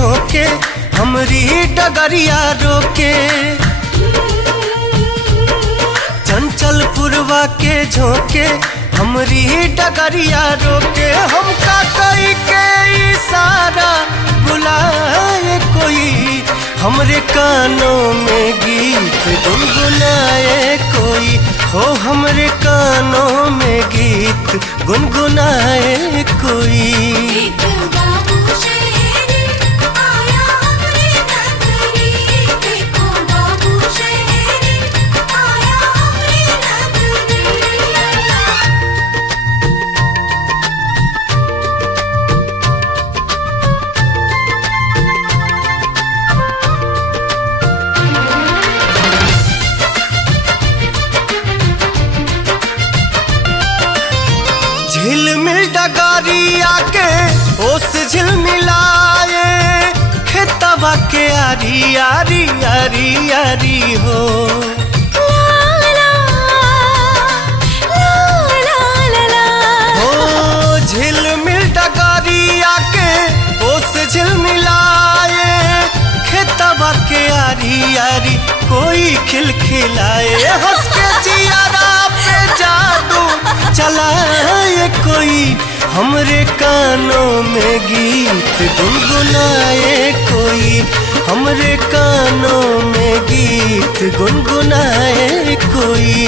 झोंके हमरी डगरिया रोके। चंचल पुरवा के झोंके हमरी डगरिया रोके। हमका कई के इशारा बुलाए कोई, हमरे कानों में गीत गुनगुनाए कोई। हो हमरे कानों में गीत गुनगुनाए कोई। झिलमिल डगरिया के ओस झिलमिलाए, खेतवा के आरी आरी आरी आरी हो। हो झिलमिल डगरिया के ओस झिलमिलाए, खेतवा के आरी आरी कोई खिलखिलाए। हंस के जियारा पे जादू चलाए कोई, हमरे कानों में गीत गुनगुनाए कोई। हमरे कानों में गीत गुनगुनाए कोई।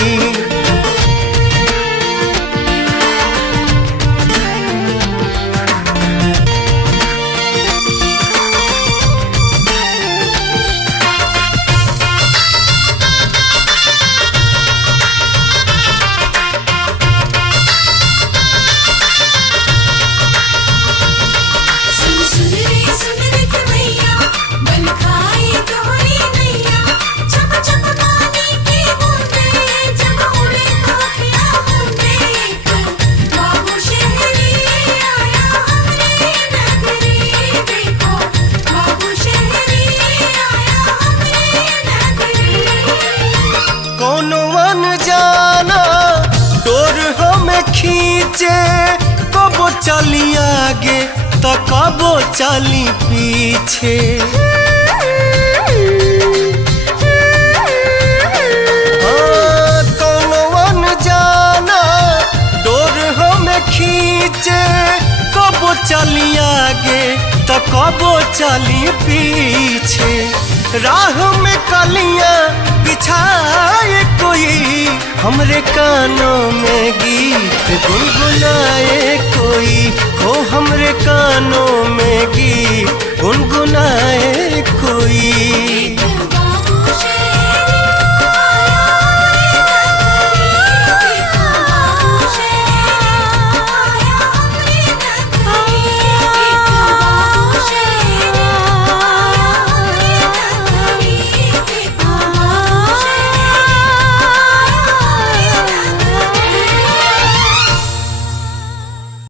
खींचे कबो चली आगे तो कबो चली पीछे। कौन जाना डोर हमें खींचे कबो चली आगे तो कबो चली पीछे। राह में कलियां बिछाए कोई, हमरे कानों में गीत गुनगुनाए कोई। हो हमरे कानों में गीत गुनगुनाए